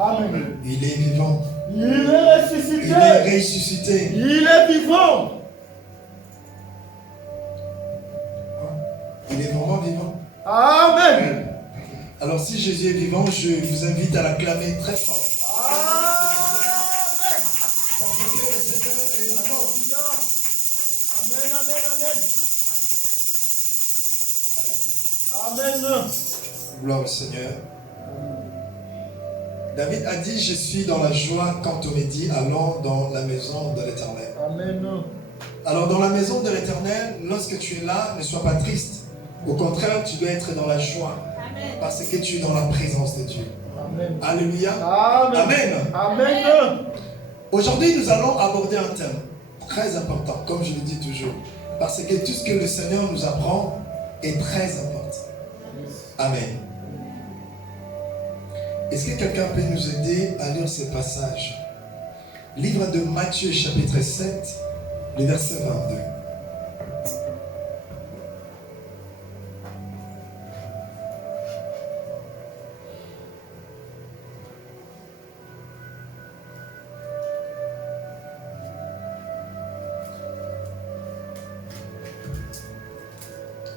Amen. Il est vivant. Il est ressuscité. Il est ressuscité. Il est vivant. Il est vraiment vivant. Amen. Alors si Jésus est vivant, je vous invite à l'acclamer très fort. Amen. Parce que le Seigneur est vivant. Amen, amen, amen. Amen. Gloire au Seigneur. David a dit, je suis dans la joie quand on me dit, allons dans la maison de l'Éternel. Amen. Alors dans la maison de l'Éternel, lorsque tu es là, ne sois pas triste. Au contraire, tu dois être dans la joie. Amen. Parce que tu es dans la présence de Dieu. Amen. Alléluia. Amen. Amen. Amen. Aujourd'hui, nous allons aborder un thème très important, comme je le dis toujours. Parce que tout ce que le Seigneur nous apprend est très important. Amen. Est-ce que quelqu'un peut nous aider à lire ce passage? Livre de Matthieu, chapitre 7, le verset 22.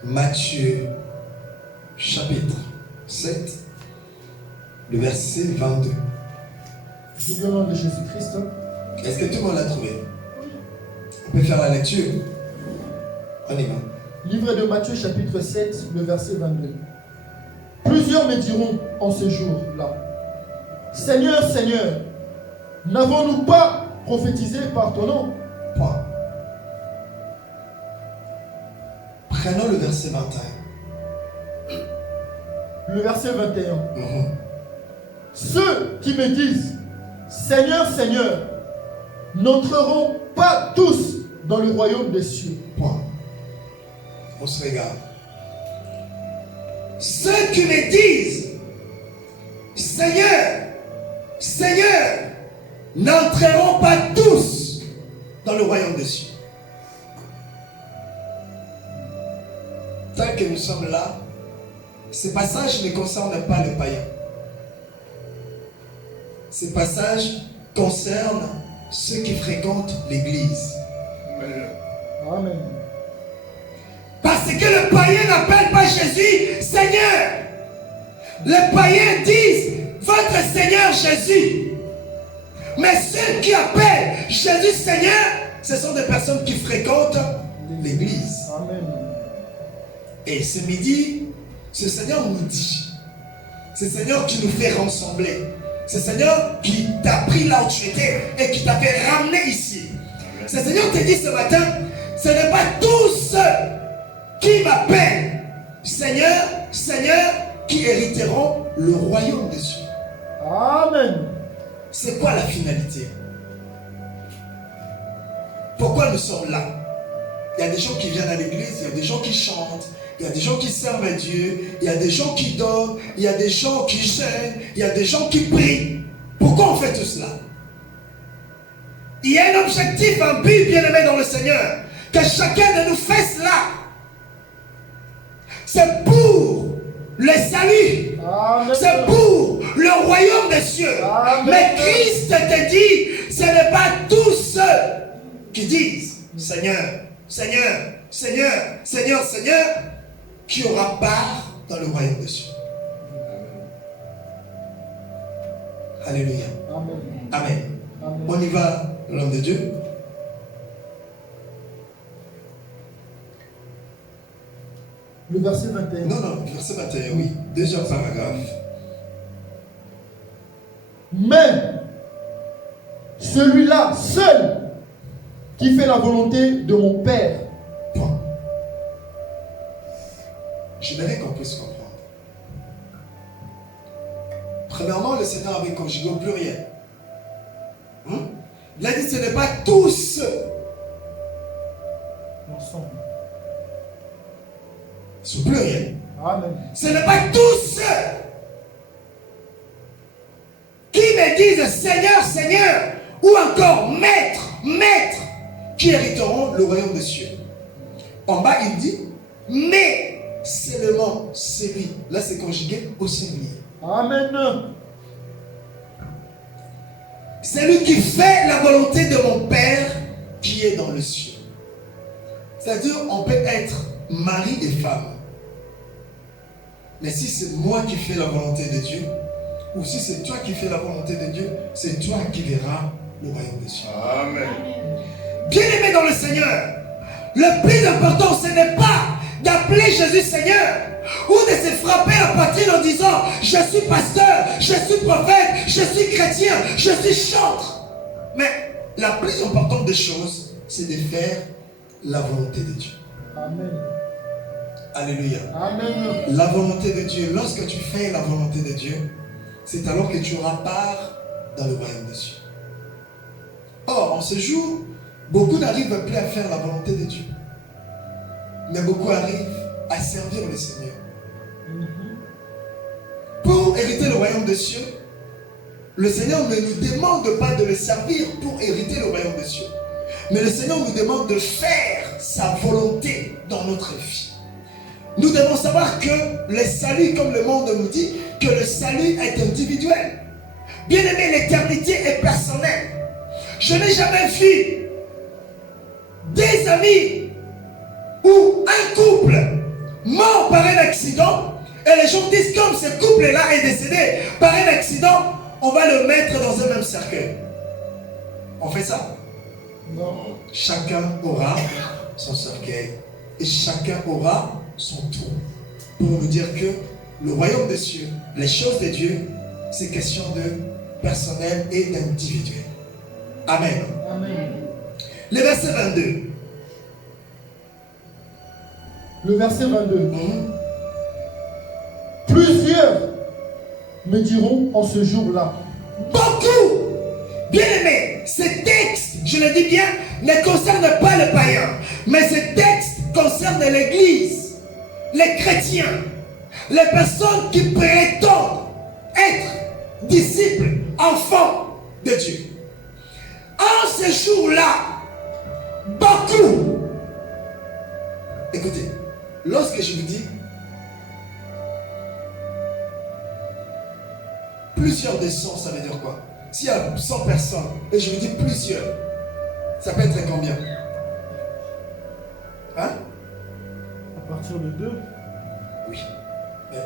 Matthieu, chapitre 7, le verset 22. Je dis au nom de Jésus-Christ. Est-ce que tout le monde l'a trouvé? On peut faire la lecture. On y va. Livre de Matthieu, chapitre 7, le verset 22. Plusieurs me diront en ce jour-là, Seigneur, Seigneur, n'avons-nous pas prophétisé par ton nom? Point. Prenons le verset 21. Le verset 21. Mhm. Ceux qui me disent, Seigneur, Seigneur, n'entreront pas tous dans le royaume des cieux. Point. On se regarde. Ceux qui me disent, Seigneur, Seigneur, n'entreront pas tous dans le royaume des cieux. Tant que nous sommes là, ce passage ne concerne pas les païens. Ce passage concerne ceux qui fréquentent l'église. Amen. Parce que le païen n'appelle pas Jésus Seigneur. Les païens disent votre Seigneur Jésus. Mais ceux qui appellent Jésus Seigneur, ce sont des personnes qui fréquentent l'église. Amen. Et ce midi, ce Seigneur nous dit, ce Seigneur qui nous fait ressembler, ce Seigneur qui t'a pris là où tu étais et qui t'a fait ramener ici. Ce Seigneur te dit ce matin, ce n'est pas tous ceux qui m'appellent Seigneur, Seigneur, qui hériteront le royaume des cieux. Amen. C'est quoi la finalité? Pourquoi nous sommes là? Il y a des gens qui viennent à l'église, il y a des gens qui chantent, il y a des gens qui servent à Dieu, il y a des gens qui dorment, il y a des gens qui gênent, il y a des gens qui prient. Pourquoi on fait tout cela? Il y a un objectif, un but bien aimé dans le Seigneur, que chacun de nous fait cela. C'est pour le salut. Amen. C'est pour le royaume des cieux. Amen. Mais Christ te dit, ce n'est pas tous ceux qui disent Seigneur, Seigneur, Seigneur, Seigneur, Seigneur, qui aura part dans le royaume des cieux. Alléluia. Amen. Amen. Amen. On y va, l'homme de Dieu. Le verset 21. Non, verset 21, oui. Deuxième paragraphe. Mais celui-là seul qui fait la volonté de mon Père. Point. J'aimerais qu'on puisse comprendre. Premièrement, le Seigneur avait conjugué au pluriel. Il a dit ce n'est pas tous. Ensemble. C'est au pluriel. Amen. Ce n'est pas tous ceux qui me disent Seigneur, Seigneur, ou encore Maître, Maître, qui hériteront le royaume des cieux. En bas, il dit, mais seulement celui. Là, c'est conjugué au singulier. Amen. c'est lui qui fait la volonté de mon Père qui est dans le ciel. C'est-à-dire, on peut être mari et femme. Mais si c'est moi qui fais la volonté de Dieu, ou si c'est toi qui fais la volonté de Dieu, c'est toi qui verras le royaume des cieux. Amen. Bien-aimé dans le Seigneur, le plus important, ce n'est pas d'appeler Jésus Seigneur ou de se frapper la poitrine en disant « Je suis pasteur, je suis prophète, je suis chrétien, je suis chantre ». Mais la plus importante des choses, c'est de faire la volonté de Dieu. Amen. Alléluia. Amen. La volonté de Dieu, lorsque tu fais la volonté de Dieu, c'est alors que tu auras part dans le royaume des cieux. Or, en ce jour, beaucoup n'arrivent plus à faire la volonté de Dieu. Mais beaucoup arrivent à servir le Seigneur. Pour hériter le royaume des cieux, le Seigneur ne nous demande pas de le servir pour hériter le royaume des cieux. Mais le Seigneur nous demande de faire sa volonté dans notre vie. Nous devons savoir que le salut, comme le monde nous dit, que le salut est individuel. Bien aimé, l'éternité est personnelle. Je n'ai jamais vu des amis ou un couple mort par un accident et les gens disent comme ce couple-là est décédé par un accident, on va le mettre dans un même cercueil. On fait ça? Non. Chacun aura son cercueil et chacun aura son tour pour nous dire que le royaume des cieux, les choses de Dieu, c'est question de personnel et d'individuel. Amen. Amen. Le verset 22. Le verset 22. Plusieurs me diront en ce jour-là. Beaucoup, bien aimé, ce texte, je le dis bien, ne concerne pas le païen, mais ce texte concerne l'église, les chrétiens, les personnes qui prétendent être disciples, enfants de Dieu. En ce jour-là, beaucoup, écoutez, lorsque je vous dis plusieurs de 100, ça veut dire quoi? S'il y a 100 personnes, et je vous dis plusieurs, ça peut être combien? Hein? À partir de 2. Oui. Mais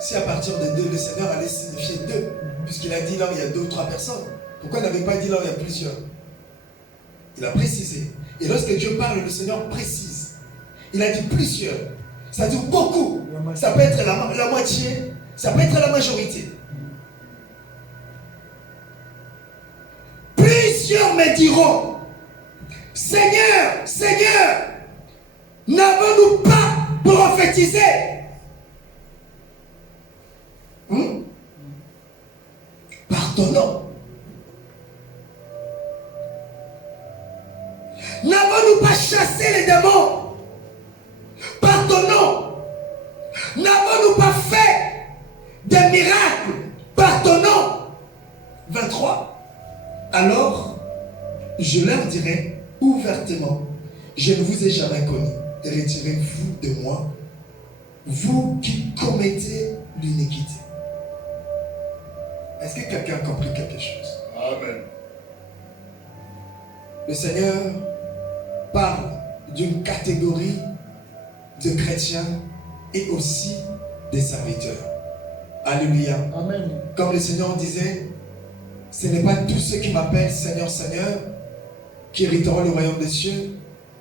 si à partir de 2, le Seigneur allait signifier 2, puisqu'il a dit là il y a 2 ou 3 personnes, pourquoi il n'avait pas dit là il y a plusieurs? Il a précisé. Et lorsque Dieu parle, le Seigneur précise. Il a dit plusieurs. Ça dit beaucoup. Ça peut être la moitié, ça peut être la majorité. Plusieurs me diront, Seigneur, Seigneur, n'avons-nous pas prophétisé? Par ton nom. N'avons-nous pas chassé les démons par ton nom? N'avons-nous pas fait des miracles par ton nom? 23. Alors, je leur dirai ouvertement, je ne vous ai jamais connu. Retirez-vous de moi, vous qui commettez l'iniquité. Est-ce que quelqu'un a compris quelque chose? Amen. Le Seigneur parle d'une catégorie de chrétiens et aussi des serviteurs. Alléluia. Amen. Comme le Seigneur disait, ce n'est pas tous ceux qui m'appellent Seigneur, Seigneur qui hériteront le royaume des cieux.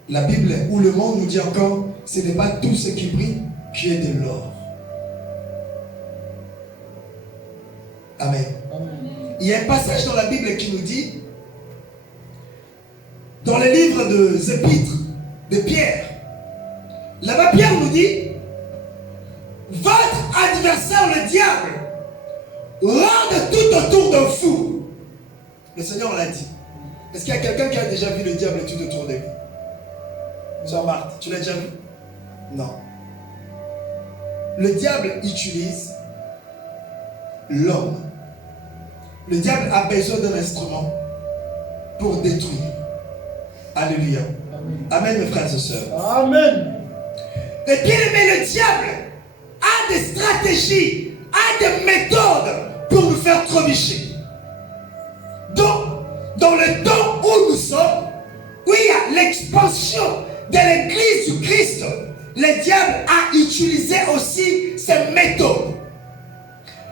La Bible ou le monde nous dit encore, ce n'est pas tous ceux qui brillent qui est de l'or. Amen. Amen. Il y a un passage dans la Bible qui nous dit, dans le livre des Épîtres de Pierre, là-bas Pierre nous dit, votre adversaire le diable rôde tout autour de vous. Le Seigneur l'a dit. Est-ce qu'il y a quelqu'un qui a déjà vu le diable tout autour de lui? Jean-Marc, tu l'as déjà vu? Non. Le diable utilise l'homme. Le diable a besoin d'un instrument pour détruire. Alléluia. Amen. Amen, mes frères et sœurs. Amen. Et bien aimé, le diable a des stratégies, a des méthodes pour nous faire trébucher. Donc, dans le temps où nous sommes, où il y a l'expansion de l'église du Christ, le diable a utilisé aussi ces méthodes.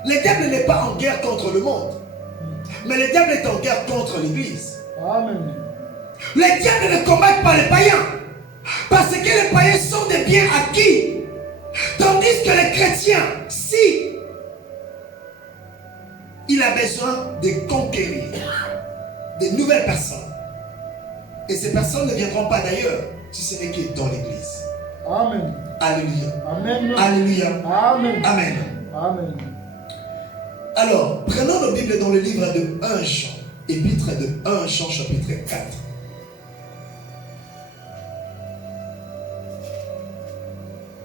Le diable n'est pas en guerre contre le monde, mais le diable est en guerre contre l'église. Amen. Le diable ne combat pas les païens, parce que les païens sont des biens acquis. Tandis que les chrétiens, si il a besoin de conquérir de nouvelles personnes, et ces personnes ne viendront pas d'ailleurs, si ce n'est que dans l'église. Amen. Alléluia. Amen. Alléluia. Amen. Amen. Amen. Alors, prenons nos Bibles dans le livre de 1 Jean, épître de 1 Jean, chapitre 4.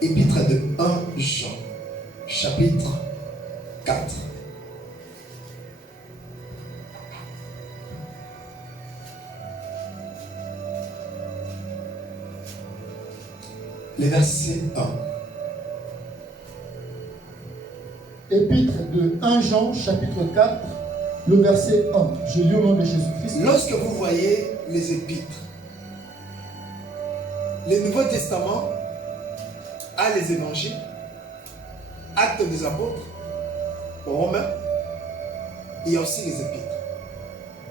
Épître de 1 Jean, chapitre 4. Le verset 1. Épître de 1 Jean, chapitre 4, le verset 1. Je lis au nom de Jésus-Christ. Lorsque vous voyez les épîtres, le Nouveau Testament a les évangiles, Actes des apôtres, Romains, il y a aussi les épîtres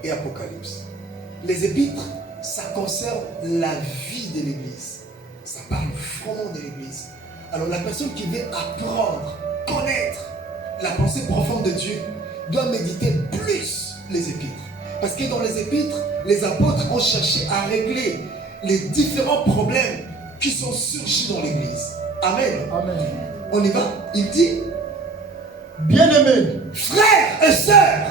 et Apocalypse. Les épîtres, ça concerne la vie de l'Église. Ça parle vraiment de l'Église. Alors la personne qui veut apprendre, connaître la pensée profonde de Dieu doit méditer plus les épîtres. Parce que dans les épîtres, les apôtres ont cherché à régler les différents problèmes qui sont surgis dans l'Église. Amen. Amen. On y va. Il dit, Bien-aimés, frères et sœurs,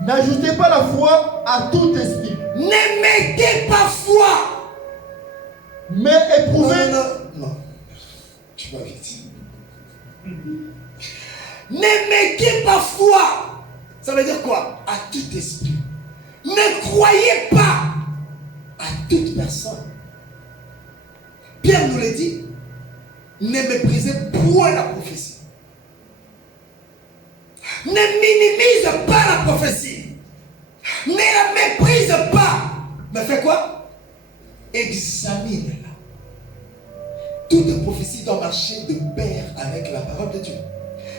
n'ajoutez pas la foi à tout esprit, ne mettez pas foi. mais éprouvez. Non. Tu vas vite. Ne mettez pas foi. Ça veut dire quoi? À tout esprit. Ne croyez pas à toute personne. Pierre nous le dit. Ne méprisez point la prophétie. Ne minimise pas la prophétie. Ne la méprise pas. Mais fais quoi? Examine-la. Toute prophétie doit marcher de pair avec la parole de Dieu.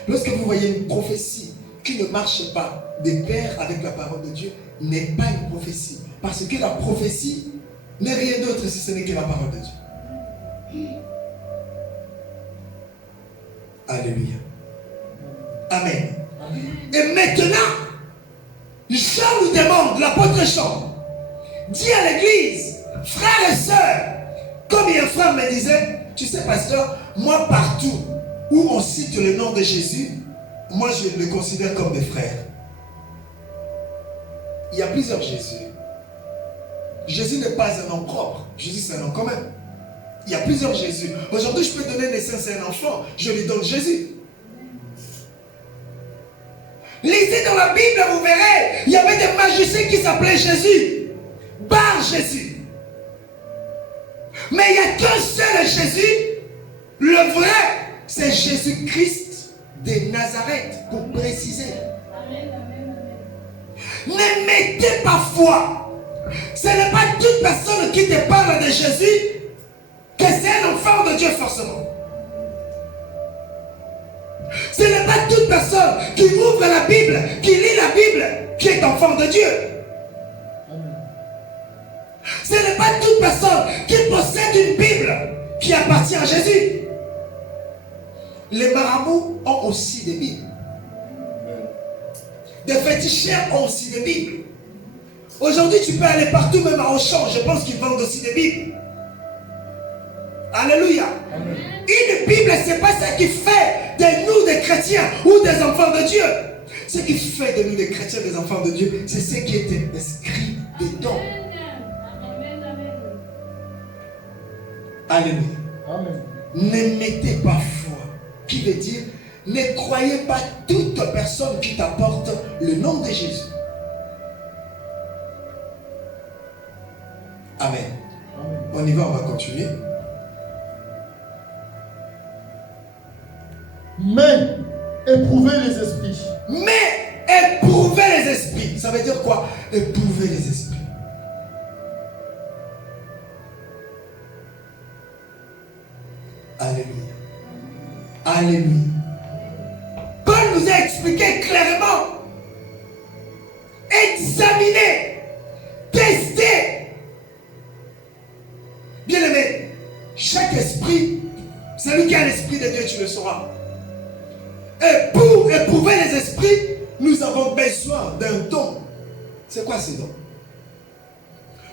Lorsque vous voyez une prophétie qui ne marche pas de pair avec la parole de Dieu, n'est pas une prophétie. Parce que la prophétie n'est rien d'autre si ce n'est que la parole de Dieu. Alléluia. Amen. Et maintenant, Jean nous demande, l'apôtre Jean, dit à l'église, frères et sœurs, comme un frère me disait, tu sais pasteur, moi partout où on cite le nom de Jésus, moi je le considère comme des frères. Il y a plusieurs Jésus. Jésus n'est pas un nom propre, Jésus c'est un nom commun. Il y a plusieurs Jésus. Aujourd'hui je peux donner naissance à un enfant, je lui donne Jésus. Lisez dans la Bible, vous verrez, il y avait des magiciens qui s'appelaient Jésus, par Jésus. Mais il n'y a qu'un seul Jésus, le vrai, c'est Jésus-Christ de Nazareth, pour préciser. Amen, amen, amen. Ne mettez pas foi. Ce n'est pas toute personne qui te parle de Jésus que c'est un enfant de Dieu forcément. Ce n'est pas toute personne qui ouvre la Bible, qui lit la Bible, qui est enfant de Dieu. Ce n'est pas toute personne qui possède une Bible qui appartient à Jésus. Les marabouts ont aussi des Bibles. Des féticheurs ont aussi des Bibles. Aujourd'hui, tu peux aller partout, même à Auchan, je pense qu'ils vendent aussi des Bibles. Alléluia. Amen. Une Bible, ce n'est pas ce qui fait de nous des chrétiens ou des enfants de Dieu. Ce qui fait de nous des chrétiens, des enfants de Dieu, c'est ce qui était inscrit dedans. Amen, amen. Alléluia. Amen. Ne mettez pas foi. Qui veut dire, ne croyez pas toute personne qui t'apporte le nom de Jésus. Amen. Amen. On y va, on va continuer. Mais éprouvez les esprits. Mais éprouvez les esprits. Ça Ça veut dire quoi? Éprouver les esprits. Alléluia. Alléluia. Paul nous a expliqué clairement. Examiner, tester. Bien aimé, chaque esprit, celui qui a l'esprit de Dieu, tu le sauras. Et pour éprouver les esprits, nous avons besoin d'un don. C'est quoi ce don?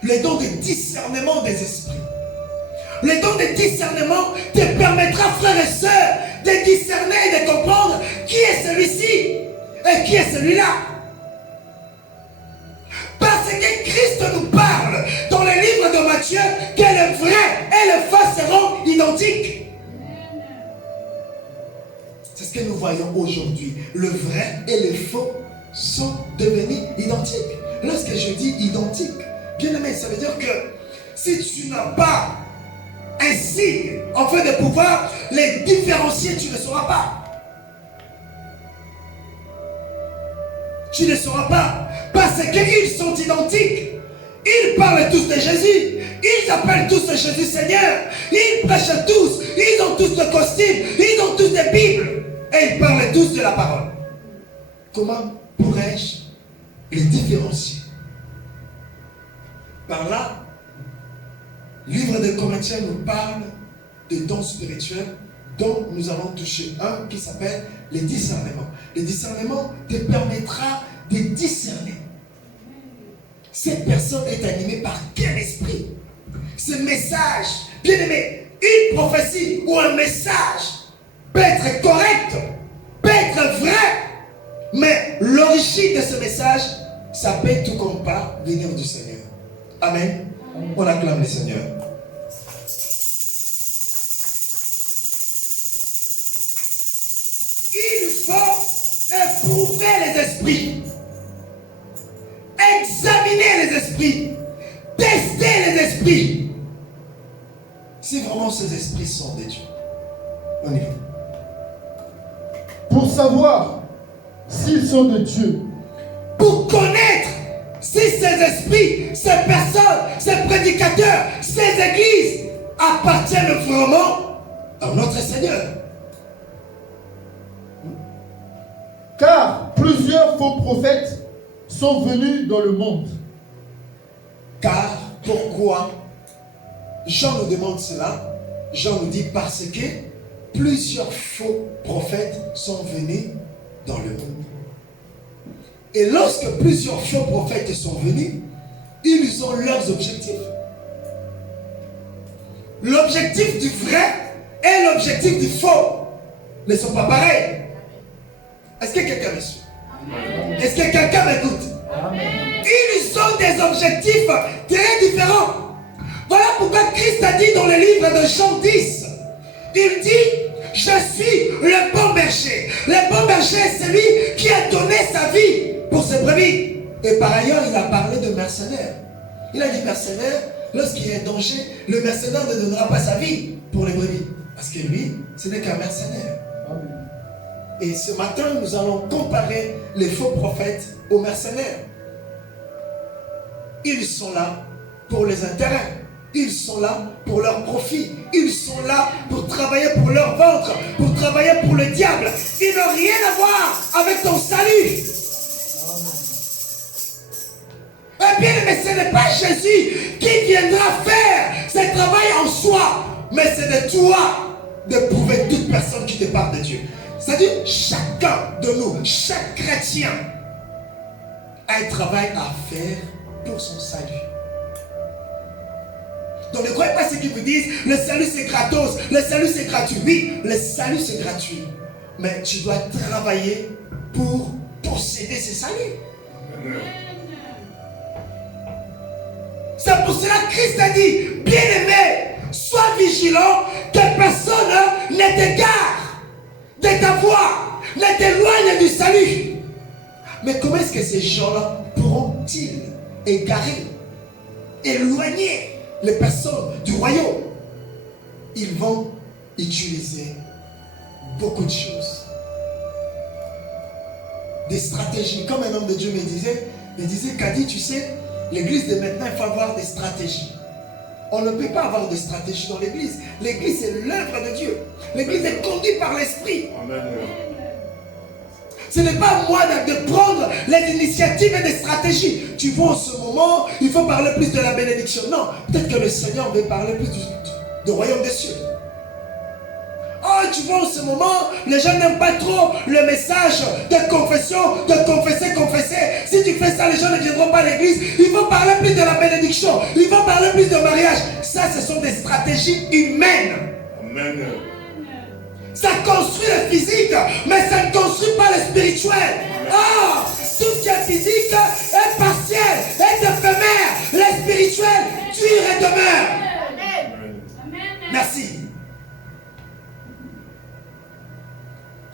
Le don de discernement des esprits. Le don de discernement te permettra, frères et sœurs, de discerner et de comprendre qui est celui-ci et qui est celui-là. Parce que Christ nous parle dans le livre de Matthieu que le vrai et le faux seront identiques. C'est ce que nous voyons aujourd'hui. Le vrai et le faux sont devenus identiques. Lorsque je dis identique, bien aimé, ça veut dire que si tu n'as pas un signe afin de pouvoir les différencier, tu ne sauras pas. Tu ne sauras pas. Parce qu'ils sont identiques. Ils parlent tous de Jésus. Ils appellent tous Jésus Seigneur. Ils prêchent tous. Ils ont tous le costume. Ils ont tous des Bibles. Et ils parlent tous de la parole. Comment pourrais-je les différencier? Par là, le livre de Corinthiens nous parle de dons spirituels dont nous allons toucher un qui s'appelle le discernement. Le discernement te permettra de discerner. Cette personne est animée par quel esprit? Ce message, bien aimé, une prophétie ou un message peut être correct, peut être vrai, mais l'origine de ce message, ça peut tout comme pas venir du Seigneur. Amen. On acclame le Seigneur. Il faut éprouver les esprits, examiner les esprits, tester les esprits. Si vraiment ces esprits sont de Dieu, on y va. Pour savoir s'ils sont de Dieu. Pour connaître si ces esprits, ces personnes, ces prédicateurs, ces églises appartiennent vraiment à notre Seigneur. Car plusieurs faux prophètes sont venus dans le monde. Car pourquoi Jean nous demande cela? Jean nous dit parce que plusieurs faux prophètes sont venus dans le monde. Et lorsque plusieurs faux prophètes sont venus, ils ont leurs objectifs. L'objectif du vrai et l'objectif du faux ne sont pas pareils. Est-ce que quelqu'un me suit? Est-ce que quelqu'un m'écoute? Ils ont des objectifs très différents. Voilà pourquoi Christ a dit dans le livre de Jean 10, il dit, je suis le bon berger. Le bon berger est celui qui a donné sa vie pour ses brebis. Et par ailleurs, il a parlé de mercenaires. Il a dit mercenaire, lorsqu'il y a un danger, le mercenaire ne donnera pas sa vie pour les brebis. Parce que lui, ce n'est qu'un mercenaire. Et ce matin, nous allons comparer les faux prophètes aux mercenaires. Ils sont là pour les intérêts. Ils sont là pour leur profit. Ils sont là pour travailler pour leur ventre, pour travailler pour le diable. Ils n'ont rien à voir avec ton salut. Eh bien, mais ce n'est pas Jésus qui viendra faire ce travail en soi, mais c'est de toi de prouver toute personne qui te parle de Dieu. C'est-à-dire, chacun de nous, chaque chrétien, a un travail à faire pour son salut. Donc ne croyez pas ceux qui vous disent, le salut c'est gratos, le salut c'est gratuit. Oui, le salut c'est gratuit. Mais tu dois travailler pour posséder ce salut. C'est pour cela que Christ a dit, bien-aimé, sois vigilant que personne ne t'égare de ta voie, ne t'éloigne du salut. Mais comment est-ce que ces gens-là pourront-ils égarer, éloigner les personnes du royaume? Ils vont utiliser beaucoup de choses. des stratégies. Comme un homme de Dieu me disait, Kadi, tu sais, l'église de maintenant, il faut avoir des stratégies. On ne peut pas avoir de stratégie dans l'église. L'église, c'est l'œuvre de Dieu. L'église est conduite par l'esprit. Amen. Ce n'est pas à moi de prendre les initiatives et des stratégies. Tu vois, en ce moment, il faut parler plus de la bénédiction. Non, peut-être que le Seigneur veut parler plus du royaume des cieux. Oh, tu vois, en ce moment, les gens n'aiment pas trop le message de confession, de confesser. Si tu fais ça, les gens ne viendront pas à l'église. Il faut parler plus de la bénédiction. Il faut parler plus de mariage. Ça, ce sont des stratégies humaines. Amen. Ça construit le physique, mais ça ne construit pas le spirituel. Ah, tout ce qui est physique est partiel, est éphémère. Le spirituel dure et demeure. Merci.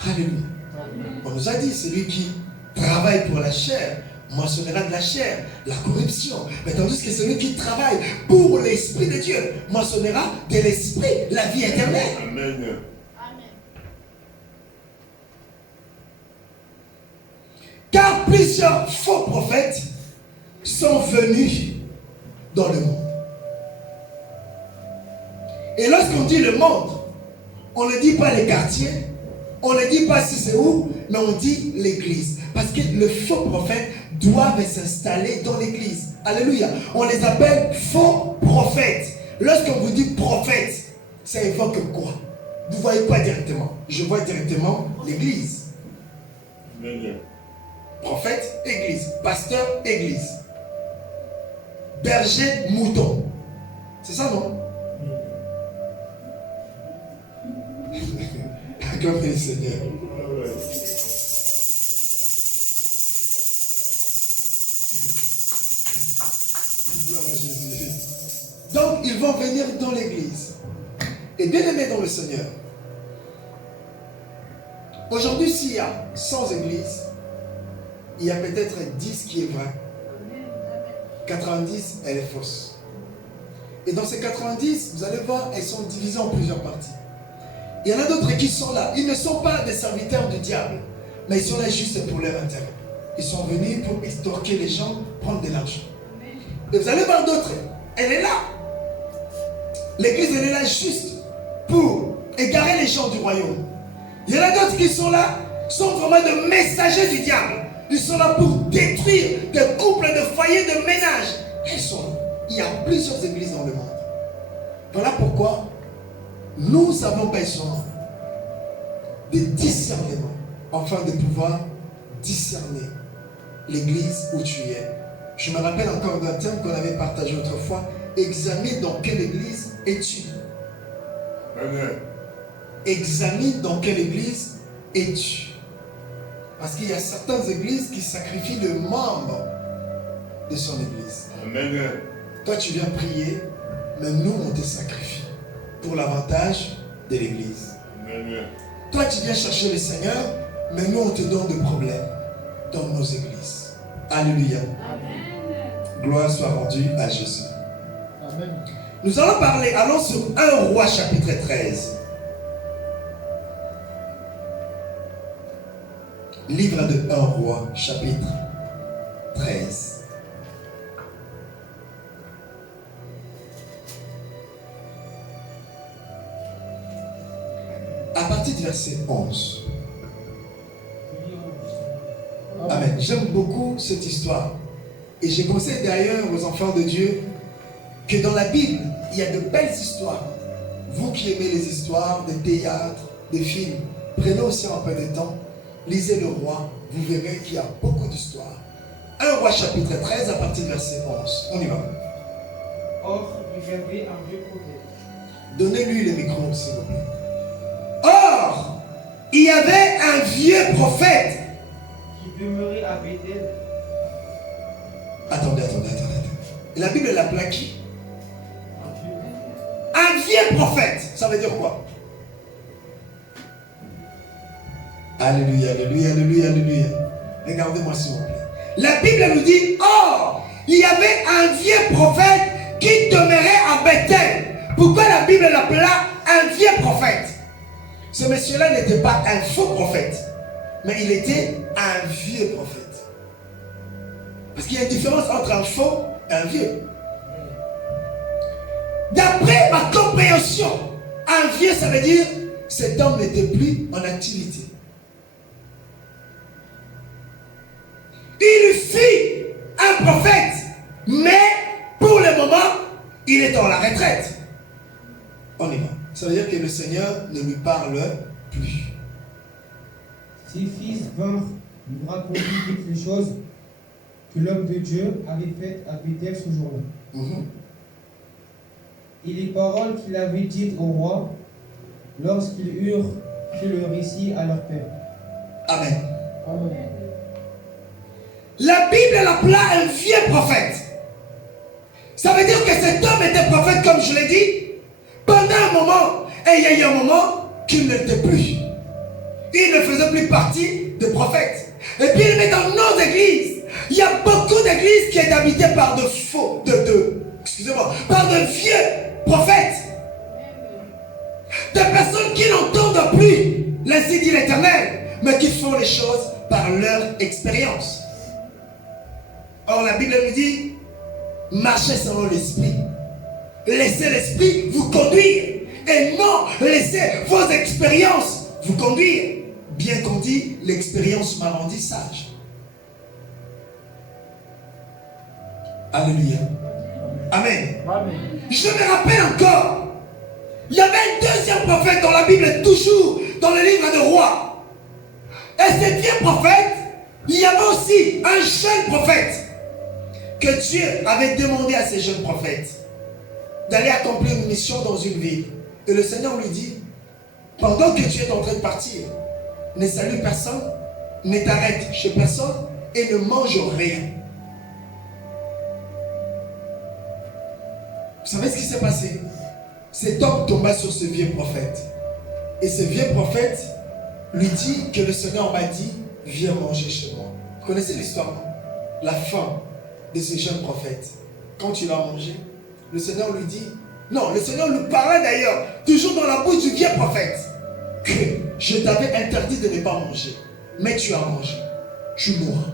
Alléluia. On nous a dit, celui qui travaille pour la chair moissonnera de la chair, la corruption. Mais tandis que celui qui travaille pour l'Esprit de Dieu moissonnera de l'Esprit la vie éternelle. Amen. Car plusieurs faux prophètes sont venus dans le monde. Et lorsqu'on dit le monde, on ne dit pas les quartiers, on ne dit pas si c'est où, mais on dit l'église. Parce que les faux prophètes doivent s'installer dans l'église. Alléluia. On les appelle faux prophètes. Lorsqu'on vous dit prophète, ça évoque quoi? Vous voyez quoi directement? Je vois directement l'église. Amen. Prophète, église. Pasteur, église. Berger, mouton. C'est ça, non? Acclamez le Seigneur. Gloire à Jésus. Donc, ils vont venir dans l'église. Et bien aimés dans le Seigneur, aujourd'hui, s'il y a 100 églises, il y a peut-être 10 qui est vrai. 90, elle est fausse. Et dans ces 90, vous allez voir, elles sont divisées en plusieurs parties. Il y en a d'autres qui sont là. Ils ne sont pas des serviteurs du diable, mais ils sont là juste pour leur intérêt. Ils sont venus pour extorquer les gens, prendre de l'argent. Et vous allez voir d'autres. Elle est là. L'église, elle est là juste pour égarer les gens du royaume. Il y en a d'autres qui sont là, sont vraiment de messagers du diable. Ils sont là pour détruire des couples, de foyers, de ménages. Ils sont là. Il y a plusieurs églises dans le monde. Voilà pourquoi nous avons besoin de discernement afin de pouvoir discerner l'église où tu es. Je me rappelle encore d'un terme qu'on avait partagé autrefois. Examine dans quelle église es-tu? Amen. Examine dans quelle église es-tu? Parce qu'il y a certaines églises qui sacrifient le membre de son église. Amen. Toi, tu viens prier, mais nous, on te sacrifie pour l'avantage de l'église. Amen. Toi, tu viens chercher le Seigneur, mais nous, on te donne des problèmes dans nos églises. Alléluia. Amen. Gloire soit rendue à Jésus. Amen. Nous allons parler, allons sur 1 Roi chapitre 13. Livre de 1 Roi chapitre 13. À partir du verset 11. Amen. J'aime beaucoup cette histoire. Et je conseille d'ailleurs aux enfants de Dieu que dans la Bible, il y a de belles histoires. Vous qui aimez les histoires, des théâtres, des films, prenez aussi un peu de temps, lisez le roi, vous verrez qu'il y a beaucoup d'histoires. 1 Roi chapitre 13 à partir du verset 11. On y va. Or, il y avait un vieux prophète Donnez-lui le micro, s'il vous plaît. Or, il y avait un vieux prophète. qui demeurait à Bethel. Attendez. Et la Bible l'appelle qui? Un vieux Un vieux prophète. Ça veut dire quoi? Alléluia, alléluia, alléluia, alléluia. Regardez-moi s'il vous plaît. La Bible nous dit, or, il y avait un vieux prophète qui demeurait à Bethel. Pourquoi la Bible l'appela un vieux prophète? Ce monsieur-là n'était pas un faux prophète. mais il était un vieux prophète. Parce qu'il y a une différence entre un faux et un vieux. D'après ma compréhension, un vieux, ça veut dire cet homme n'était plus en activité. Il fut un prophète, mais pour le moment, il est dans la retraite. On y va. Ça veut dire que le Seigneur ne lui parle plus. Ses fils vinrent lui raconter toutes les choses que l'homme de Dieu avait faites à Bethel ce jour-là. Et les paroles qu'il avait dites au roi lorsqu'ils eurent fait le récit à leur père. Amen. Amen. La Bible l'appela un vieux prophète. Ça veut dire que cet homme était prophète, comme je l'ai dit, pendant un moment, et il y a eu un moment qu'il n'était plus. Il ne faisait plus partie des prophètes. Et puis il met dans nos églises. Il y a beaucoup d'églises qui sont habitées par de faux, par de vieux prophètes. Des personnes qui n'entendent plus l'ainsi dit l'Éternel, mais qui font les choses par leur expérience. Or la Bible nous dit, marchez selon l'esprit. Laissez l'esprit vous conduire. Et non laissez vos expériences vous conduire. Bien qu'on dit, l'expérience m'a rendu sage. Alléluia. Amen. Amen. Je me rappelle encore, il y avait un deuxième prophète dans la Bible, toujours dans le livre de Rois. Et ce vieux prophète, il y avait aussi un jeune prophète que Dieu avait demandé à ces jeunes prophètes d'aller accomplir une mission dans une ville. Et le Seigneur lui dit, pendant que tu es en train de partir, ne salue personne, ne t'arrête chez personne et ne mange rien. Vous savez ce qui s'est passé? Cet homme tomba sur ce vieux prophète. Et ce vieux prophète lui dit que le Seigneur m'a dit, viens manger chez moi. Vous connaissez l'histoire, non? La fin de ce jeune prophète. Quand il a mangé, le Seigneur lui dit, non, le Seigneur lui parlait d'ailleurs, toujours dans la bouche du vieux prophète, que je t'avais interdit de ne pas manger, mais tu as mangé, tu mourras.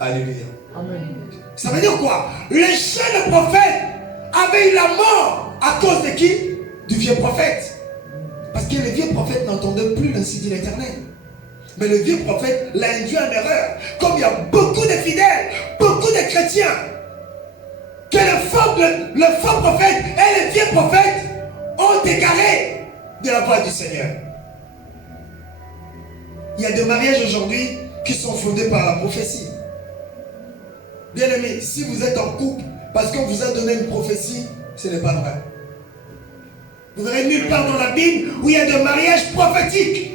Alléluia. Amen. Ça veut dire quoi? Le jeune prophète avait eu la mort à cause de qui? Du vieux prophète. Parce que le vieux prophète n'entendait plus l'ainsi dit l'Éternel. Mais le vieux prophète l'a induit en erreur. Comme il y a beaucoup de fidèles, beaucoup de chrétiens, que le faux prophète et le vieux prophète ont égaré de la voie du Seigneur. Il y a des mariages aujourd'hui qui sont fondés par la prophétie. Bien aimé, si vous êtes en couple parce qu'on vous a donné une prophétie, ce n'est pas vrai. Vous verrez nulle part dans la Bible où il y a des mariages prophétiques.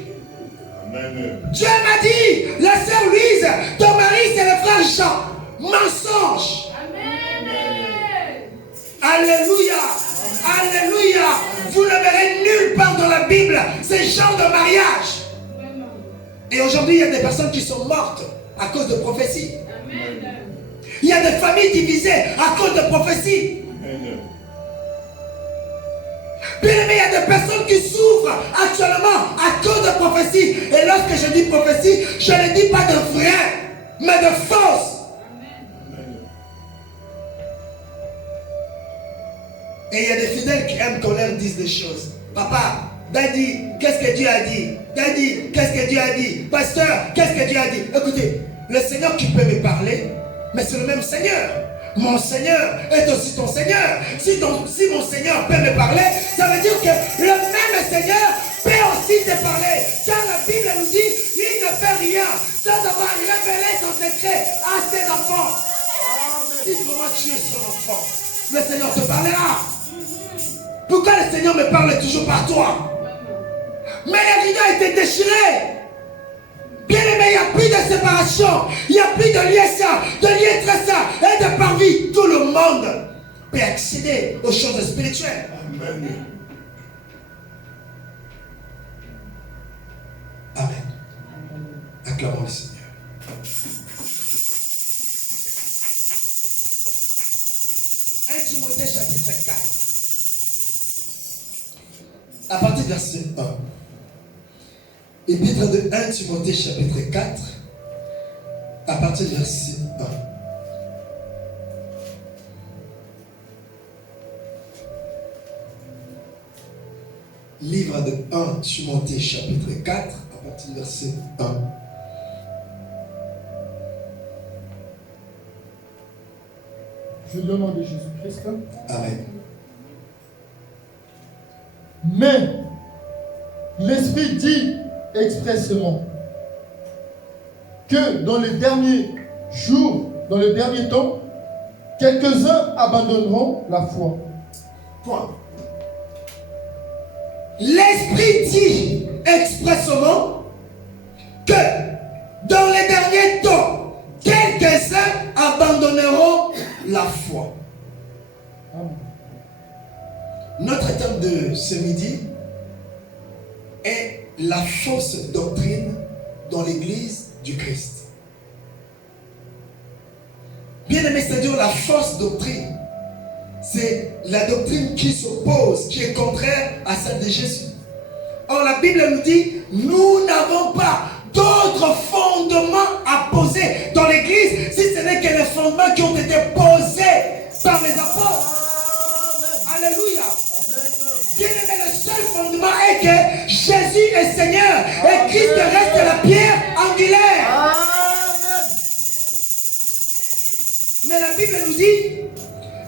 Amen. Dieu m'a dit, la sœur Louise, ton mari c'est le frère Jean. Mensonge. Amen. Alléluia. Alléluia. Vous ne verrez nulle part dans la Bible ces genres de mariage. Vraiment. Et aujourd'hui, il y a des personnes qui sont mortes à cause de prophéties. Amen. Il y a des familles divisées à cause de prophéties. Amen. Bien aimé, il y a des personnes qui souffrent actuellement à cause de prophéties. Et lorsque je dis prophétie, je ne dis pas de vrai, mais de fausse. Amen. Et il y a des fidèles qui aiment qu'on leur dise des choses. Papa, Daddy, qu'est-ce que Dieu a dit? Daddy, qu'est-ce que Dieu a dit? Pasteur, qu'est-ce que Dieu a dit? Écoutez, le Seigneur qui peut me parler, mais c'est le même Seigneur. Mon Seigneur est aussi ton Seigneur. Si mon Seigneur peut me parler, ça veut dire que le même Seigneur peut aussi te parler. Car la Bible nous dit, il ne fait rien sans avoir révélé son secret à ses enfants. Si vraiment tu es son enfant, le Seigneur te parlera. Pourquoi le Seigneur me parle toujours par toi? Mais les rideaux a été déchirés. Bien aimé, il n'y a plus de séparation, il n'y a plus de liens saints, de liens très saints et de parvis. Tout le monde peut accéder aux choses spirituelles. Amen. Amen. Acclamons le Seigneur. Timothée chapitre 4. À partir du verset 1. Épître de 1 Timothée chapitre 4, à partir du verset 1. Livre de 1 Timothée chapitre 4, à partir du verset 1. Je demande à Jésus-Christ. Amen. Mais l'Esprit dit expressément que dans les derniers jours, dans les derniers temps, quelques-uns abandonneront la foi. Point. L'Esprit dit expressément que dans les derniers temps, quelques-uns abandonneront la foi. Amen. Notre thème de ce midi est la fausse doctrine dans l'Église du Christ. Bien aimé, c'est-à-dire la fausse doctrine. C'est la doctrine qui s'oppose, qui est contraire à celle de Jésus. Or, la Bible nous dit, nous n'avons pas d'autres fondements à poser dans l'Église, si ce n'est que les fondements qui ont été posés par les apôtres. Alléluia. Bien aimé, le seul fondement est que Jésus est Seigneur et Christ reste la pierre angulaire. Amen. Mais la Bible nous dit,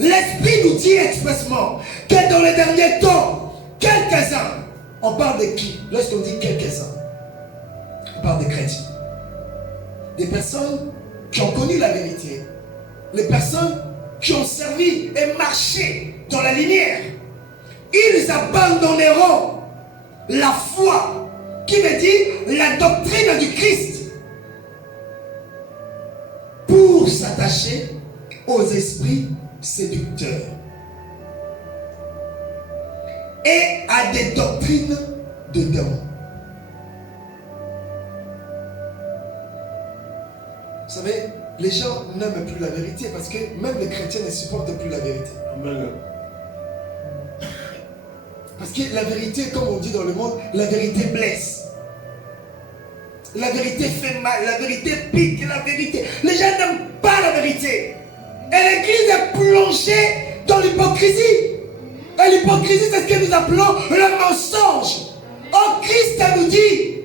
l'Esprit nous dit expressément que dans les derniers temps, quelques-uns, on parle de qui? Lorsqu'on dit quelques-uns, on parle des chrétiens. Des personnes qui ont connu la vérité. Les personnes qui ont servi et marché dans la lumière. Ils abandonneront la foi, qui veut dire la doctrine du Christ, pour s'attacher aux esprits séducteurs et à des doctrines de démons. Vous savez, les gens n'aiment plus la vérité parce que même les chrétiens ne supportent plus la vérité. Amen. Parce que la vérité, comme on dit dans le monde, la vérité blesse. La vérité fait mal, la vérité pique, la vérité. Les gens n'aiment pas la vérité. Et l'Église est plongée dans l'hypocrisie. Et l'hypocrisie, c'est ce que nous appelons le mensonge. Or, Christ nous dit.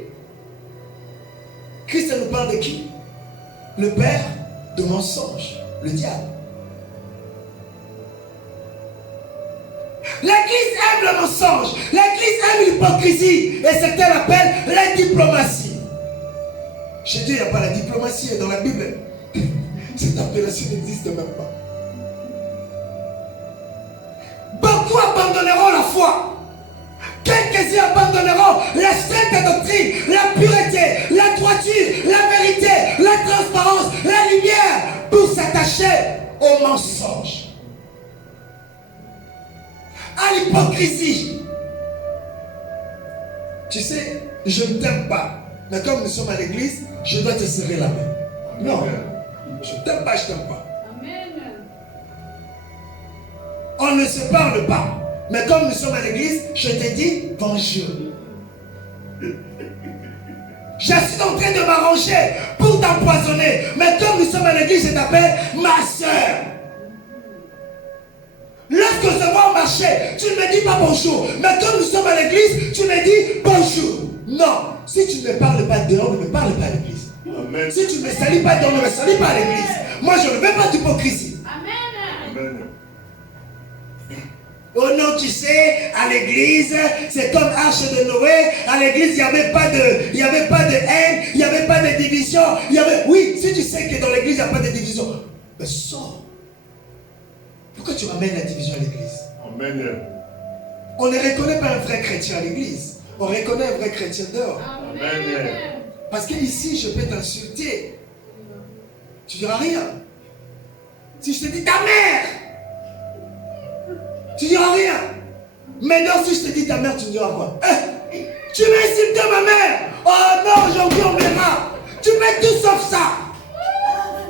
Christ nous parle de qui? Le père de mensonge, le diable. L'Église aime le mensonge, l'Église aime l'hypocrisie, et c'est ce qu'elle appelle la diplomatie. Chez Dieu, il n'y a pas la diplomatie, et dans la Bible, cette appellation n'existe même pas. Beaucoup abandonneront la foi. Quelques-uns abandonneront la sainte doctrine, la pureté, la droiture, la vérité, la transparence, la lumière, pour s'attacher au mensonge, à l'hypocrisie. Tu sais, je ne t'aime pas, mais comme nous sommes à l'église, je dois te serrer la main. Non, je ne t'aime pas, je ne t'aime pas. Amen. On ne se parle pas. Mais comme nous sommes à l'église, je te dis bonjour. Je suis en train de m'arranger pour t'empoisonner. Mais comme nous sommes à l'église, je t'appelle ma soeur. Lorsque je vois au marché, tu ne me dis pas bonjour. Mais comme nous sommes à l'église, tu me dis bonjour. Non, si tu ne me parles pas dehors, ne me parle pas à l'église. Amen. Si tu ne me salis pas dehors, ne me salis pas à l'église. Moi, je ne veux pas d'hypocrisie. Amen. Amen. Oh non, tu sais, à l'église, c'est comme Arche de Noé. À l'église, il n'y avait pas de haine, il n'y avait pas de division. Oui, si tu sais que dans l'église, il n'y a pas de division, mais sors. Pourquoi tu ramènes la division à l'église? Amen. On ne reconnaît pas un vrai chrétien à l'église. On reconnaît un vrai chrétien dehors. Amen. Parce que ici, je peux t'insulter. Tu diras rien. Si je te dis ta mère, tu diras rien. Mais non, si je te dis ta mère, tu diras quoi? Tu m'as insulté ma mère. Oh non, aujourd'hui on verra. Tu mets tout sauf ça.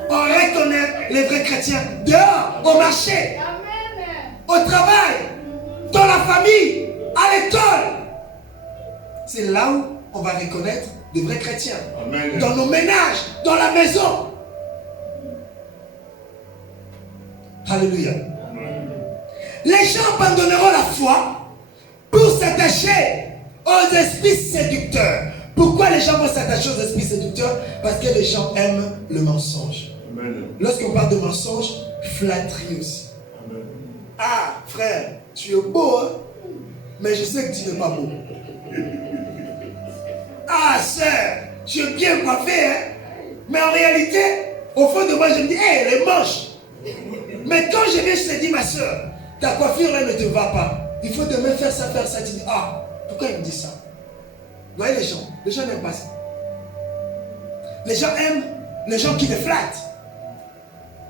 On reconnaît les vrais chrétiens dehors, au marché, Amen. au travail, dans la famille, à l'école. C'est là où on va reconnaître des vrais chrétiens. Amen. Dans nos ménages, dans la maison. Alléluia. Amen. Les gens abandonneront la foi pour s'attacher aux esprits séducteurs. Pourquoi les gens vont s'attacher aux esprits séducteurs? Parce que les gens aiment le mensonge. Amen. Lorsqu'on parle de mensonge, flatterie aussi. Amen. Ah, frère, tu es beau, hein? Mais je sais que tu n'es pas beau. Ah, sœur, tu es bien coiffée, hein? Mais en réalité, au fond de moi, je me dis, hey, elle est moche. Mais quand je viens, je te dis, ma sœur, ta coiffure là ne te va pas. Il faut demain faire ça. Tu dis, ah, pourquoi il me dit ça? Vous voyez les gens n'aiment pas ça. Les gens aiment les gens qui les flattent.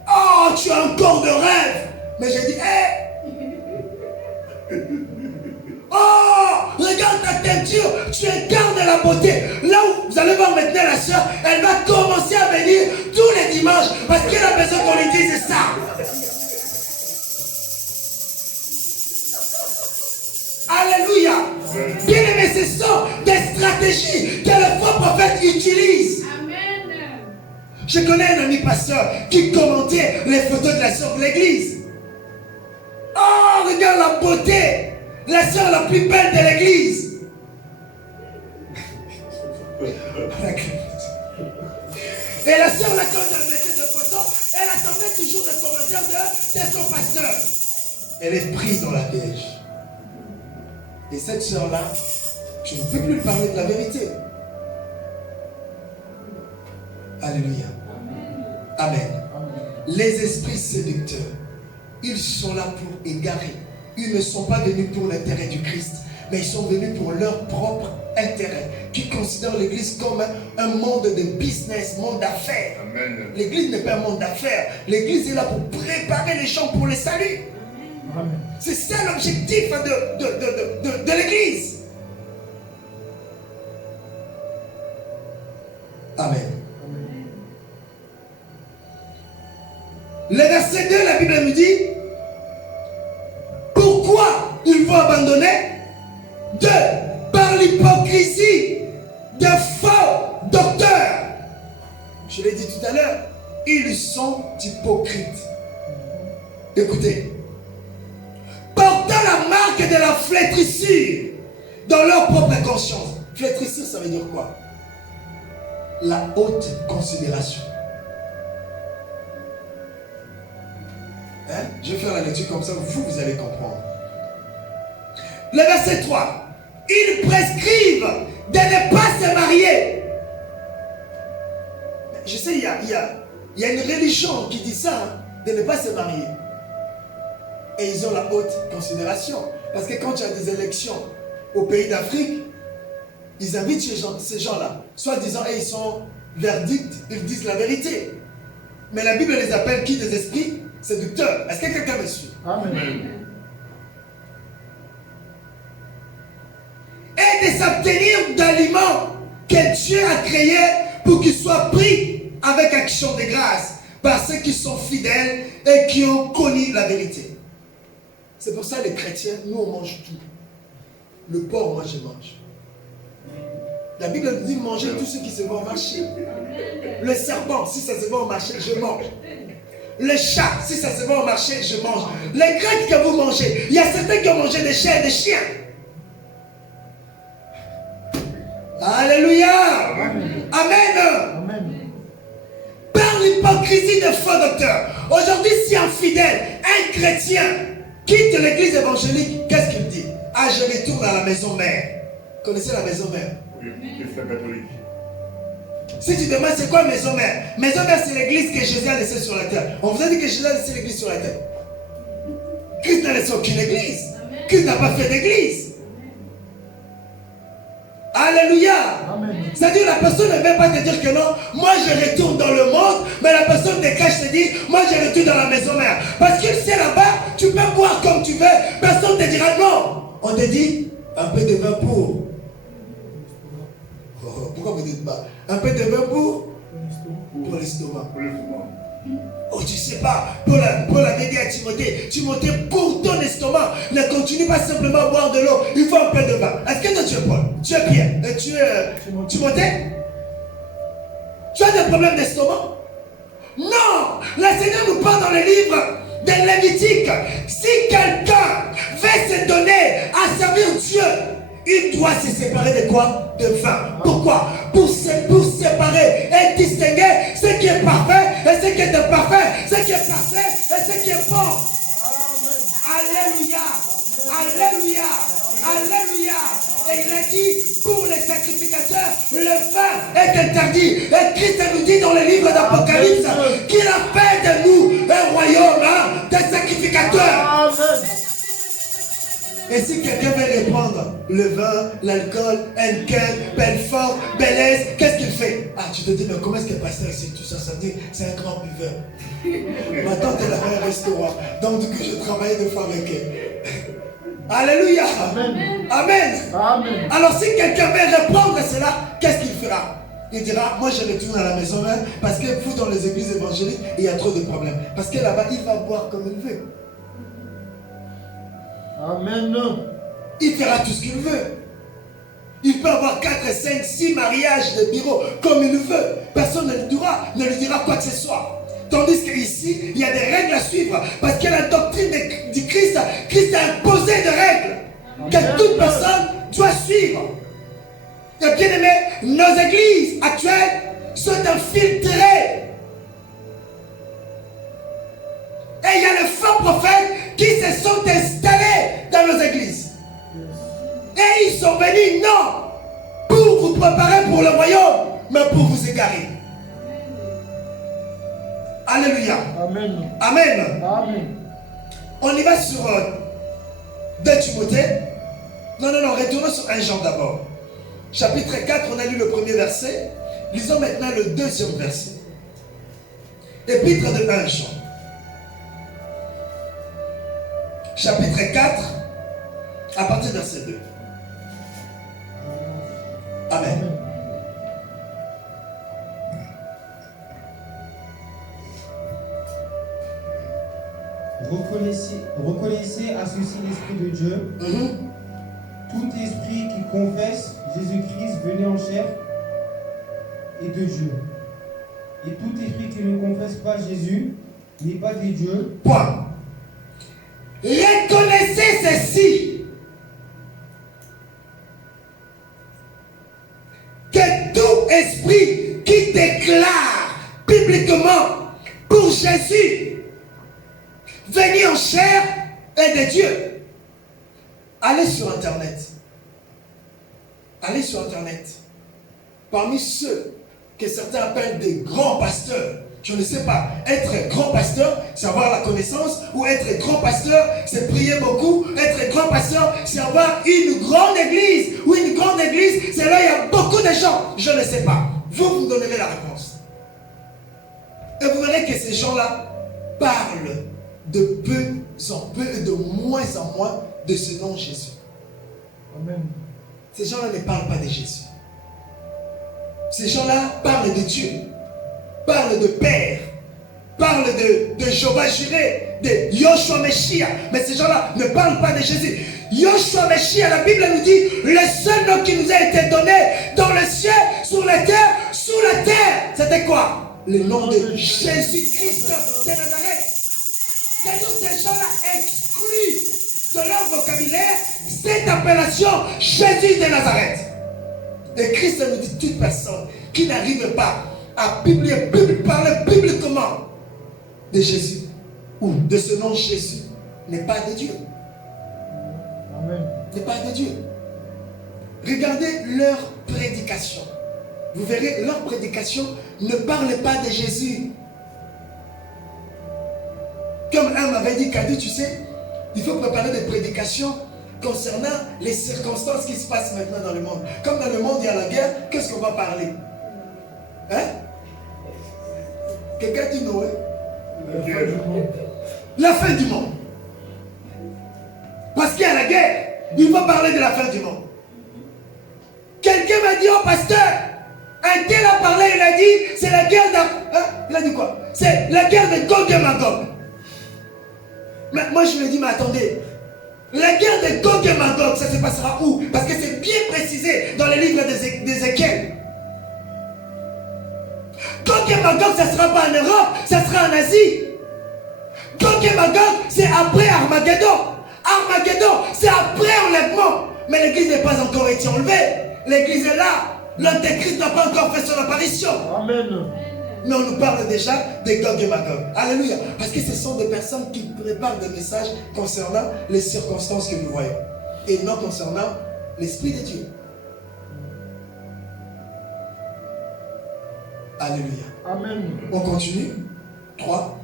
Oh, tu as un corps de rêve. Mais je dis, hé. Oh, regarde ta teinture. Tu incarnes la beauté. Là où vous allez voir maintenant la soeur, elle va commencer à venir tous les dimanches parce qu'elle a besoin qu'on lui dise ça. Alléluia. Bien aimé, ce sont des stratégies que le faux prophète utilise. Amen. Je connais un ami pasteur qui commentait les photos de la sœur de l'église. Oh, regarde la beauté. La sœur la plus belle de l'église. Et la sœur, là, quand elle mettait des photos, elle attendait toujours des commentaires de son pasteur. Elle est prise dans la piège. Et cette sœur-là, je ne peux plus lui parler de la vérité. Alléluia. Amen. Les esprits séducteurs, ils sont là pour égarer. Ils ne sont pas venus pour l'intérêt du Christ, mais ils sont venus pour leur propre intérêt, qui considèrent l'église comme un monde de business, monde d'affaires. Amen. L'église n'est pas un monde d'affaires. L'église est là pour préparer les gens pour le salut. Amen. C'est ça l'objectif de l'église. Amen. Le verset 2, la Bible nous dit, pourquoi ils vont abandonner? 2. Par l'hypocrisie de faux docteurs. Je l'ai dit tout à l'heure, ils sont hypocrites. Écoutez, portant la marque de la flétrissure dans leur propre conscience. Flétrissure, ça veut dire quoi? La haute considération. Hein? Je vais faire la lecture comme ça, vous allez comprendre. Le verset 3. Ils prescrivent de ne pas se marier. Je sais, il y a une religion qui dit ça, hein, de ne pas se marier. Et ils ont la haute considération. Parce que quand tu as des élections au pays d'Afrique, ils invitent ces gens-là. Soit disant, ils sont verdicts, ils disent la vérité. Mais la Bible les appelle qui? Des esprits séducteurs. Est-ce que quelqu'un me suit? Amen. Et de s'abstenir d'aliments que Dieu a créés pour qu'ils soient pris avec action de grâce par ceux qui sont fidèles et qui ont connu la vérité. C'est pour ça les chrétiens, nous on mange tout. Le porc, moi je mange. La Bible nous dit manger tout ce qui se vend au marché. Le serpent, si ça se vend au marché, je mange. Le chat, si ça se vend au marché, je mange. Les Grecs que vous mangez, il y a certains qui ont mangé des chairs de chiens. Alléluia. Amen. Amen. Par l'hypocrisie de faux docteurs. Aujourd'hui, si un fidèle, un chrétien, quitte l'église évangélique, qu'est-ce qu'il dit? Ah, je retourne à la maison mère. Connaissez la maison mère? Oui, Christ catholique. Si tu demandes c'est quoi maison mère? Maison mère, c'est l'église que Jésus a laissée sur la terre. On vous a dit que Jésus a laissé l'église sur la terre. Christ n'a laissé aucune église. Christ n'a pas fait d'église. Alléluia. Amen. C'est-à-dire la personne ne vient pas te dire que non, moi je retourne dans le monde, mais la personne te cache, te dit, moi je retourne dans la maison mère. Parce qu'il sait là-bas, tu peux boire comme tu veux, personne ne te dira non. On te dit, un peu de vin pour. Pourquoi vous dites pas? Un peu de vin pour l'estomac. Pour le moment. Oh, tu sais pas, Paul avait dit à Timothée, Timothée, pour ton estomac, ne continue pas simplement à boire de l'eau, il faut un peu de vin. Est-ce que toi tu es Paul? Tu es Pierre? Tu es Timothée? Tu as des problèmes d'estomac? Non! Le Seigneur nous parle dans le livre de Lévitique. Si quelqu'un veut se donner à servir Dieu, il doit se séparer de quoi? De vin. Pourquoi? Pour séparer et distinguer ce qui est parfait et ce qui est imparfait, ce qui est parfait et ce qui est bon. Alléluia. Alléluia. Alléluia. Et il a dit, pour les sacrificateurs, le vin est interdit. Et Christ nous dit dans le livre d'Apocalypse qu'il a fait de nous un royaume des sacrificateurs. Amen. Et si quelqu'un veut reprendre le vin, l'alcool, Henken, Belfort, Belaise, qu'est-ce qu'il fait? Ah, tu te dis, mais comment est-ce que le pasteur ici, tout ça, ça veut dire, c'est un grand buveur. Ma tante, elle avait un restaurant, donc du coup, je travaillais des fois avec elle. Alléluia. Amen. Amen. Amen. Alors si quelqu'un veut reprendre cela, qu'est-ce qu'il fera? Il dira, moi je retourne à la maison parce que vous dans les églises évangéliques, il y a trop de problèmes. Parce que là-bas, il va boire comme il veut. Amen. Il fera tout ce qu'il veut. Il peut avoir 4, 5, 6 mariages de bureau comme il veut. Personne ne lui dira quoi que ce soit. Tandis qu'ici, il y a des règles à suivre. Parce que la doctrine du Christ, Christ a imposé des règles que toute personne doit suivre. Et bien aimé, nos églises actuelles sont infiltrées. Et il y a les faux prophètes qui se sont installés dans nos églises. Et ils sont venus, non, pour vous préparer pour le royaume, mais pour vous égarer. Alléluia. Amen. Amen. Amen. On y va sur 2 Timothée. Non, retournons sur 1 Jean d'abord. Chapitre 4, on a lu le premier verset. Lisons maintenant le deuxième verset. Épître de 1 Jean. Chapitre 4, à partir du verset 2. Amen. Reconnaissez à ceci l'Esprit de Dieu. Tout esprit qui confesse Jésus-Christ venu en chair est de Dieu. Et tout esprit qui ne confesse pas Jésus n'est pas de Dieu. Point. Reconnaissez ceci. Que tout esprit qui déclare bibliquement pour Jésus venu en chair est de Dieu. Allez sur Internet. Allez sur Internet. Parmi ceux que certains appellent des grands pasteurs, je ne sais pas, être grand pasteur, c'est avoir la connaissance, ou être grand pasteur, c'est prier beaucoup, être grand pasteur, c'est avoir une grande église, ou une grande église, c'est là où il y a beaucoup de gens, je ne sais pas. Vous me donnerez la réponse. Et vous verrez que ces gens-là parlent de peu en peu et de moins en moins de ce nom Jésus. Amen. Ces gens-là ne parlent pas de Jésus. Ces gens-là parlent de Dieu, parlent de Père, parlent de Jéhovah Jireh, de Yoshua Meshiach. Mais ces gens-là ne parlent pas de Jésus. Yoshua Meshiach, la Bible nous dit, le seul nom qui nous a été donné dans le ciel, sur la terre, sous la terre, c'était quoi? Le nom de Jésus-Christ de Nazareth. C'est-à-dire ces gens-là excluent de leur vocabulaire cette appellation Jésus de Nazareth. Et Christ nous dit, toute personne qui n'arrive pas à parler bibliquement de Jésus ou de ce nom Jésus n'est pas de Dieu. Amen. N'est pas de Dieu. Regardez leur prédication. Vous verrez, leur prédication ne parle pas de Jésus. Comme un m'avait dit, Kadi, tu sais, il faut préparer des prédications concernant les circonstances qui se passent maintenant dans le monde. Comme dans le monde, il y a la guerre, qu'est-ce qu'on va parler? Hein? Quelqu'un dit Noé? La fin du monde. Parce qu'il y a la guerre, il faut parler de la fin du monde. Quelqu'un m'a dit, oh pasteur, un tel a parlé, il a dit, c'est la guerre Il a dit quoi? C'est la guerre de Gog et Magog. Mais moi je me dis, mais attendez, la guerre de Gog et Magog, ça se passera où? Parce que c'est bien précisé dans les livres d'Ézéchiel. Gog et Magog, ça ne sera pas en Europe, ça sera en Asie. Gog et Magog, c'est après Armageddon. Armageddon, c'est après enlèvement. Mais l'église n'est pas encore été enlevée. L'église est là. L'antéchrist n'a pas encore fait son apparition. Amen. Mais on nous parle déjà de Gog et Magog. Alléluia. Parce que ce sont des personnes qui préparent des messages concernant les circonstances que nous voyons. Et non concernant l'Esprit de Dieu. Alléluia. Amen. On continue. 3.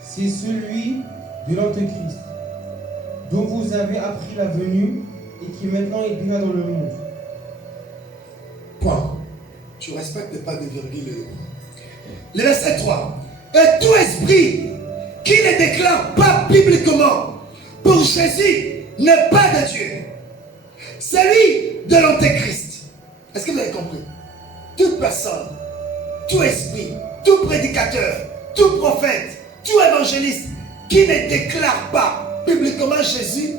C'est celui de l'Antéchrist, dont vous avez appris la venue et qui maintenant est déjà dans le monde. Point. Tu ne respectes pas de virgule. Le verset 3. Et tout esprit qui ne déclare pas bibliquement pour Jésus n'est pas de Dieu. Celui de l'Antéchrist. Est-ce que vous avez compris? Toute personne, tout esprit, tout prédicateur, tout prophète, tout évangéliste qui ne déclare pas bibliquement Jésus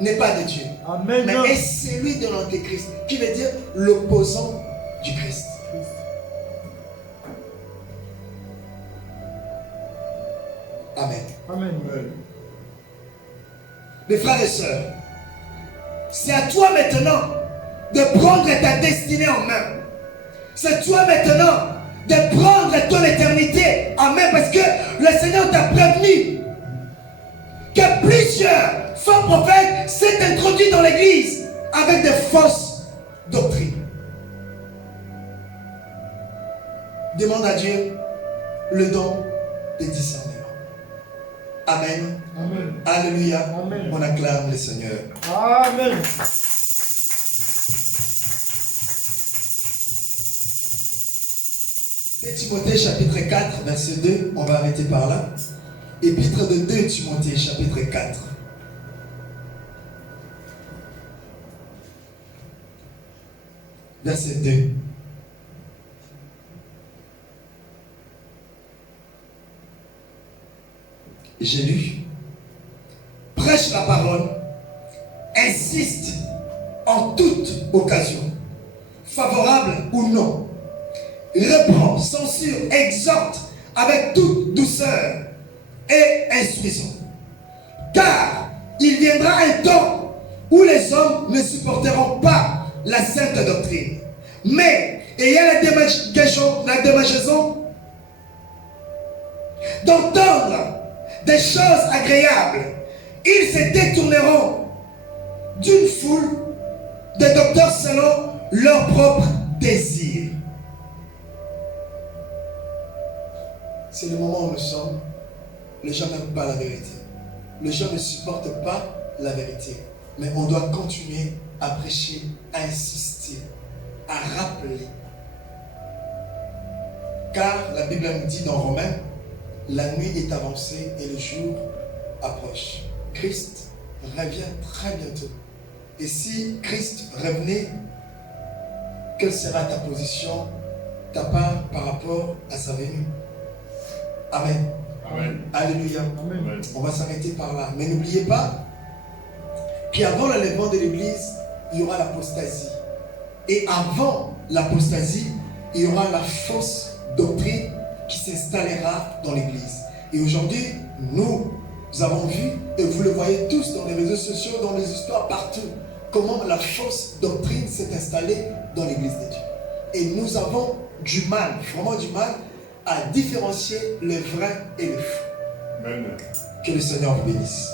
n'est pas de Dieu. Amen. Mais est celui de l'Antéchrist, qui veut dire l'opposant du Christ. Amen. Amen. Mes frères et sœurs, c'est à toi maintenant de prendre ta destinée en main. C'est à toi maintenant de prendre ton éternité en main, parce que le Seigneur t'a prévenu que plusieurs faux prophètes s'est introduit dans l'église avec de fausses doctrines. Demande à Dieu le don de discernement. Amen. Amen. Alléluia. Amen. On acclame le Seigneur. Amen. Timothée chapitre 4, verset 2, on va arrêter par là. Épître de 2 Timothée chapitre 4. Verset 2. J'ai lu. Prêche la parole, insiste en toute occasion, favorable ou non. Reprend, censure, exhorte avec toute douceur et instruction. Car il viendra un temps où les hommes ne supporteront pas la sainte doctrine, mais ayant la démangeaison d'entendre des choses agréables, ils se détourneront d'une foule de docteurs selon leur propre désir. C'est le moment où nous sommes. Les gens n'aiment pas la vérité. Les gens ne supportent pas la vérité. Mais on doit continuer à prêcher, à insister, à rappeler. Car la Bible nous dit dans Romains, la nuit est avancée et le jour approche. Christ revient très bientôt. Et si Christ revenait, quelle sera ta position, ta part par rapport à sa venue? Amen. Amen. Alléluia. Amen. On va s'arrêter par là. Mais n'oubliez pas qu'avant l'enlèvement de l'église, il y aura l'apostasie. Et avant l'apostasie, il y aura la fausse doctrine qui s'installera dans l'église. Et aujourd'hui, nous avons vu, et vous le voyez tous dans les réseaux sociaux, dans les histoires partout, comment la fausse doctrine s'est installée dans l'église de Dieu. Et nous avons du mal, vraiment du mal, à différencier le vrai et le faux. Amen. Que le Seigneur vous bénisse.